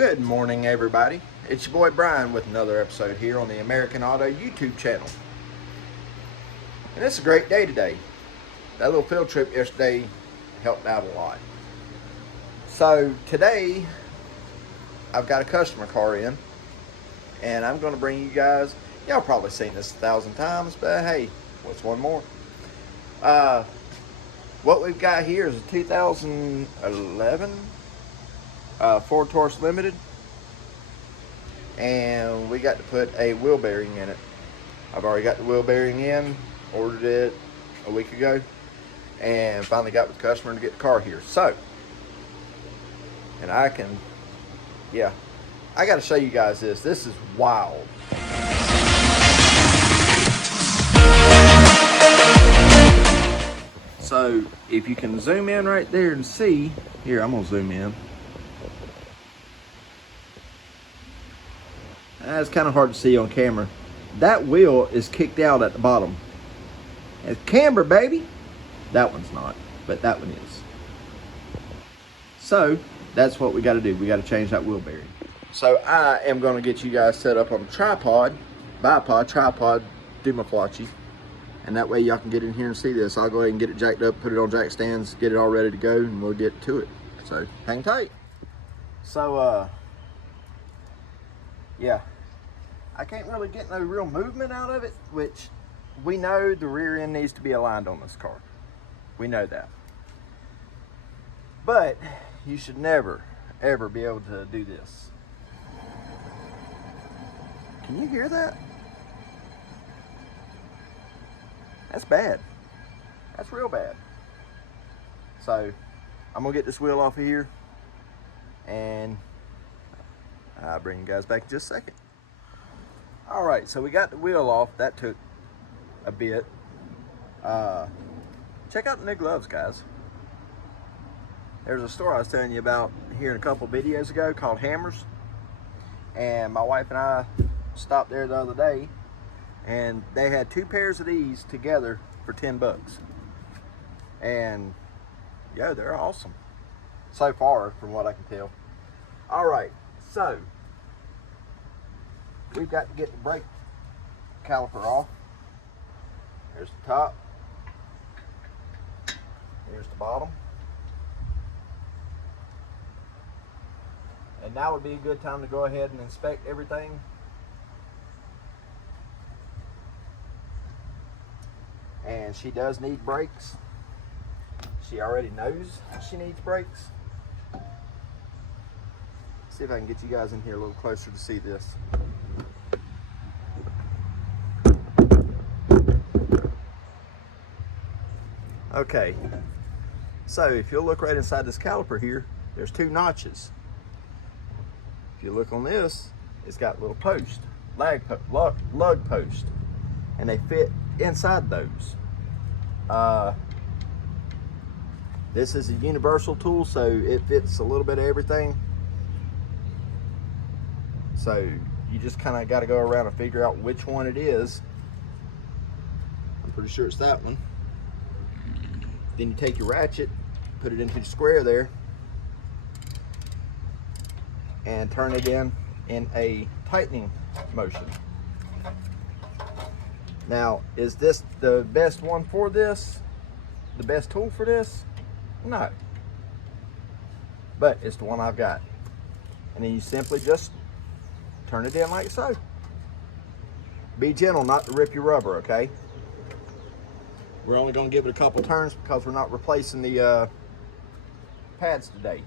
Good morning, everybody. It's your boy Brian with another episode here on the American Auto YouTube channel. And it's a great day today. That little field trip yesterday helped out a lot. So today, I've got a customer car in, and I'm going to bring you guys, y'all probably seen this 1,000 times, but hey, what's one more? What we've got here is a 2011 Ford Taurus Limited, and we got to put a wheel bearing in it. I've already got the wheel bearing in, ordered it a week ago, and finally got with the customer to get the car here. So, and I got to show you guys this. This is wild. So, if you can zoom in right there and see, here, I'm gonna zoom in. That's kind of hard to see on camera. That wheel is kicked out at the bottom. It's camber, baby. That one's not, but that one is. So that's what we got to do. We got to change that wheel bearing. So I am going to get you guys set up on a tripod, tripod, do my flotchy, and that way y'all can get in here and see this. I'll go ahead and get it jacked up, put it on jack stands, get it all ready to go, and we'll get to it. So hang tight. So yeah, I can't really get no real movement out of it, which we know the rear end needs to be aligned on this car. We know that. But you should never, ever be able to do this. Can you hear that? That's bad. That's real bad. So I'm gonna get this wheel off of here, and I'll bring you guys back in just a second. All right, so we got the wheel off. That took a bit. Check out the new gloves, guys. There's a store I was telling you about here in a couple videos ago called Hammers. And my wife and I stopped there the other day, and they had 2 pairs of these together for 10 bucks. And yo, they're awesome. So far, from what I can tell. All right, so we've got to get the brake caliper off. There's the top. Here's the bottom. And now would be a good time to go ahead and inspect everything. And she does need brakes. She already knows she needs brakes. See if I can get you guys in here a little closer to see this. Okay, so if you'll look right inside this caliper here, there's 2 notches. If you look on this, it's got little posts, lug posts, and they fit inside those. This is a universal tool, so it fits a little bit of everything. So you just kind of got to go around and figure out which one it is. I'm pretty sure it's that one. Then you take your ratchet, put it into the square there, and turn it in a tightening motion. Now, is this the best one for this? The best tool for this? No. But it's the one I've got. And then you simply just turn it in like so. Be gentle not to rip your rubber, okay? We're only going to give it a couple turns because we're not replacing the pads today.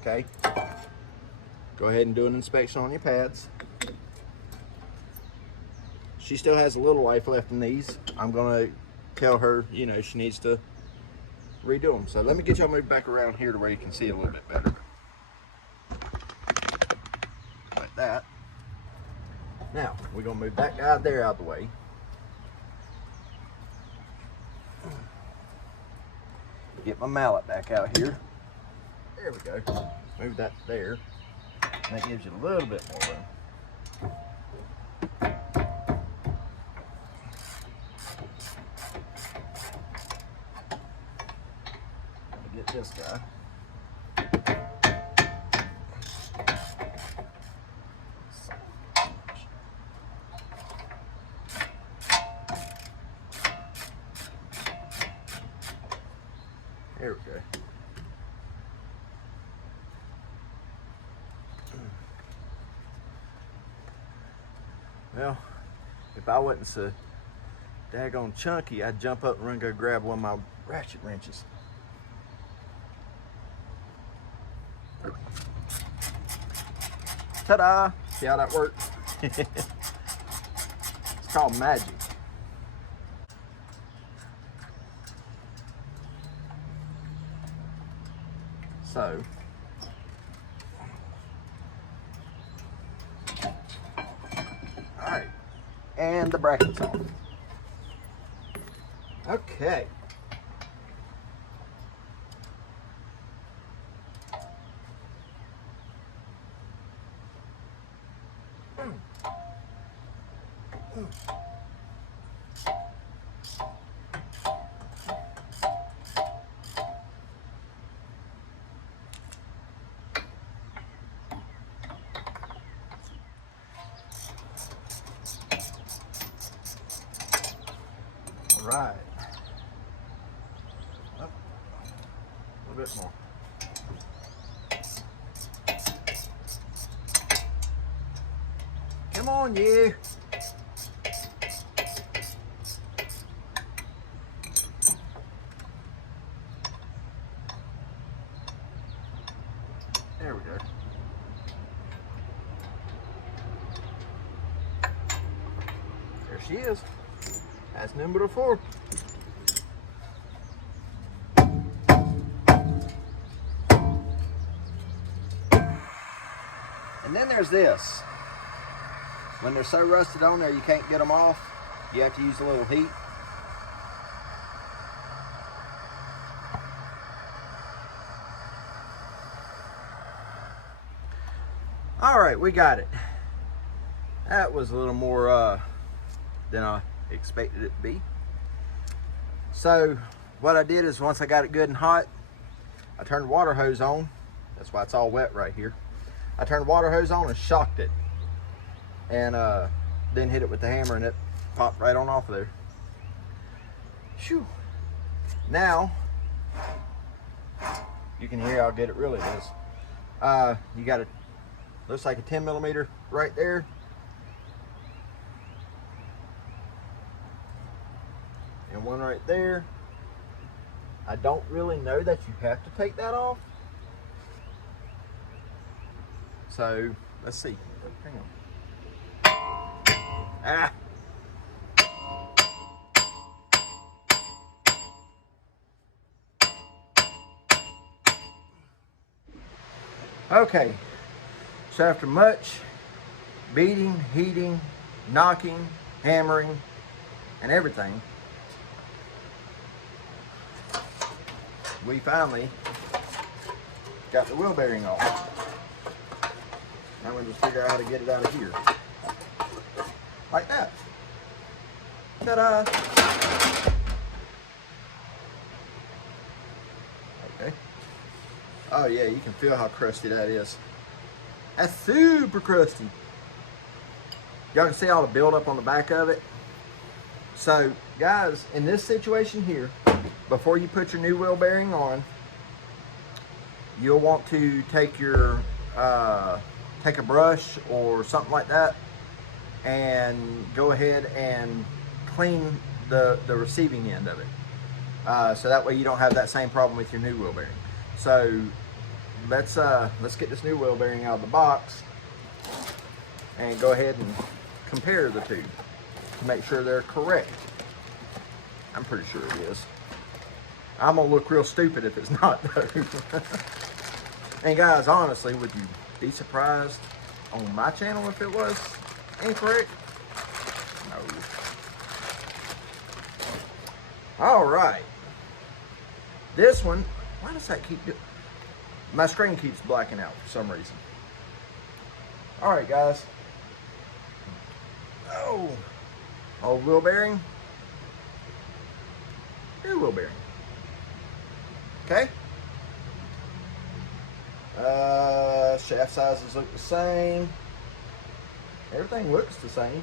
Okay? Go ahead and do an inspection on your pads. She still has a little life left in these. I'm going to tell her, you know, she needs to redo them. So let me get y'all moved back around here to where you can see a little bit better. Like that. Now, we're going to move that guy there out of the way. Get my mallet back out here. There we go. Move that there. And that gives you a little bit more room. Get this guy. Well, if I wasn't so daggone chunky, I'd jump up and run go grab one of my ratchet wrenches. Ta-da! See how that works? It's called magic. So, all right, and the bracket's on. Okay. All right. Up. A little bit more. Come on, you. There we go. There she is. That's number 4. And then there's this. When they're so rusted on there you can't get them off, you have to use a little heat. All right, we got it. That was a little more than I expected it to be. So what I did is once I got it good and hot, I turned the water hose on. That's why it's all wet right here. I turned the water hose on and shocked it, and then hit it with the hammer, and it popped right on off of there. Phew. Now you can hear how good it really is. You got it, looks like a 10 millimeter right there. And one right there. I don't really know that you have to take that off. So let's see. Hang on. Ah. Okay. So after much beating, heating, knocking, hammering, and everything, we finally got the wheel bearing off. Now we'll just figure out how to get it out of here. Like that. Ta-da! Okay. Oh yeah, you can feel how crusty that is. That's super crusty. Y'all can see all the buildup on the back of it. So guys, in this situation here, before you put your new wheel bearing on, you'll want to take your take a brush or something like that and go ahead and clean the receiving end of it, so that way you don't have that same problem with your new wheel bearing. So let's get this new wheel bearing out of the box and go ahead and compare the two to make sure they're correct. I'm pretty sure it is. I'm gonna look real stupid if it's not though. And guys, honestly, would you be surprised on my channel if it was incorrect? No. All right. This one, why does that keep doing? My screen keeps blacking out for some reason. All right, guys. Oh, old wheel bearing, new wheel bearing. Okay. Shaft sizes look the same. Everything looks the same.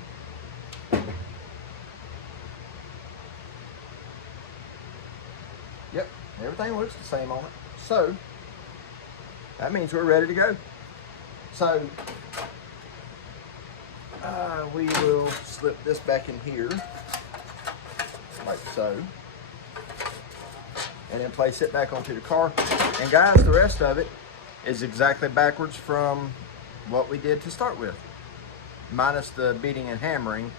Yep, everything looks the same on it. So that means we're ready to go. So We will slip this back in here, like so, and then place it back onto the car. And guys, the rest of it is exactly backwards from what we did to start with, minus the beating and hammering,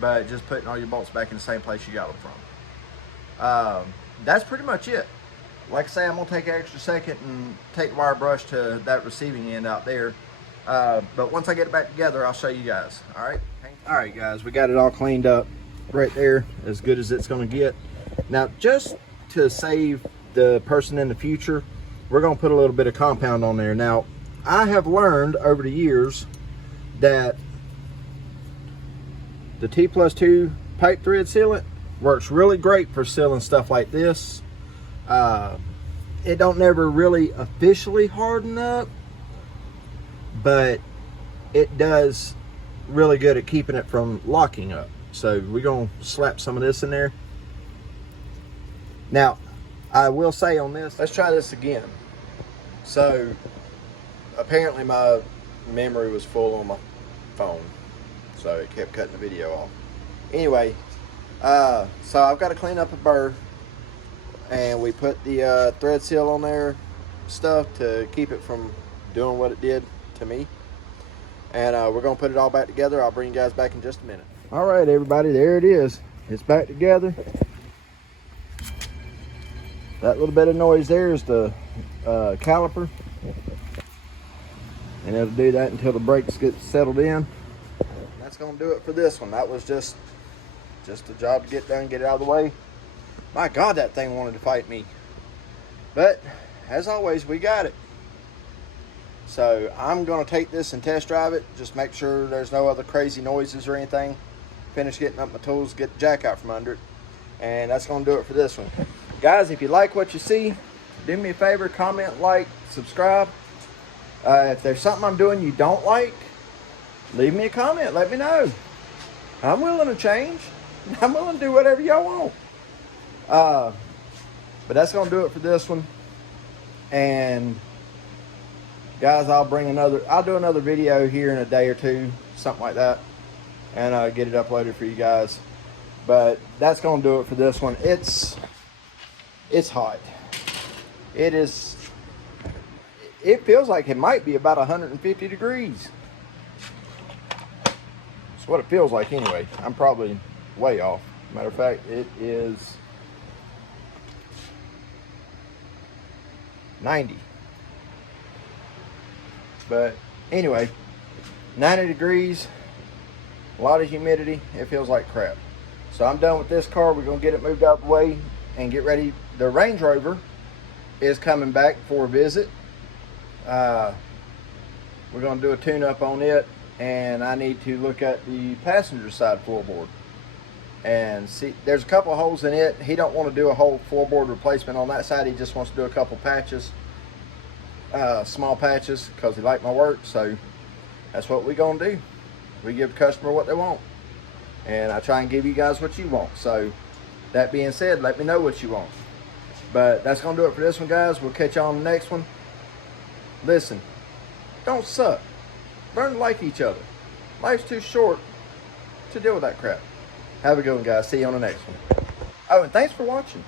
but just putting all your bolts back in the same place you got them from. That's pretty much it. Like I say, I'm gonna take an extra second and take the wire brush to that receiving end out there. But once I get it back together, I'll show you guys. All right guys, we got it all cleaned up right there, as good as it's gonna get. Now, just to save the person in the future, we're gonna put a little bit of compound on there. Now, I have learned over the years that the T+2 pipe thread sealant works really great for sealing stuff like this. It don't never really officially harden up, but it does really good at keeping it from locking up. So we're gonna slap some of this in there. Now, I will say on this, let's try this again. So apparently my memory was full on my phone, so it kept cutting the video off. Anyway, so I've got to clean up a burr, and we put the thread seal on there stuff to keep it from doing what it did to me. And we're gonna put it all back together. I'll bring you guys back in just a minute. All right, everybody, there it is. It's back together. That little bit of noise there is the caliper, and it'll do that until the brakes get settled in. That's gonna do it for this one. That was just a job to get done, get it out of the way. My God, that thing wanted to fight me. But as always, we got it. So I'm gonna take this and test drive it, just make sure there's no other crazy noises or anything. Finish getting up my tools, get the jack out from under it, and that's gonna do it for this one. Guys, if you like what you see, do me a favor, comment, like, subscribe. If there's something I'm doing you don't like, leave me a comment, let me know. I'm willing to change. I'm willing to do whatever y'all want. But that's gonna do it for this one. And guys, I'll do another video here in a day or two, something like that, and get it uploaded for you guys. But that's gonna do it for this one. It's hot. It feels like it might be about 150 degrees. That's what it feels like anyway. I'm probably way off. Matter of fact, it is 90. But anyway, 90 degrees, a lot of humidity. It feels like crap. So I'm done with this car. We're gonna get it moved out of the way and get ready. The Range Rover is coming back for a visit. We're gonna do a tune-up on it, and I need to look at the passenger side floorboard and see. There's a couple of holes in it. He don't want to do a whole floorboard replacement on that side. He just wants to do a couple patches, small patches, because he liked my work. So that's what we're gonna do. We give the customer what they want, and I try and give you guys what you want. So that being said, let me know what you want. But that's gonna do it for this one, guys. We'll catch you on the next one. Listen, don't suck. Learn to like each other. Life's too short to deal with that crap. Have a good one, guys. See you on the next one. Oh, and thanks for watching.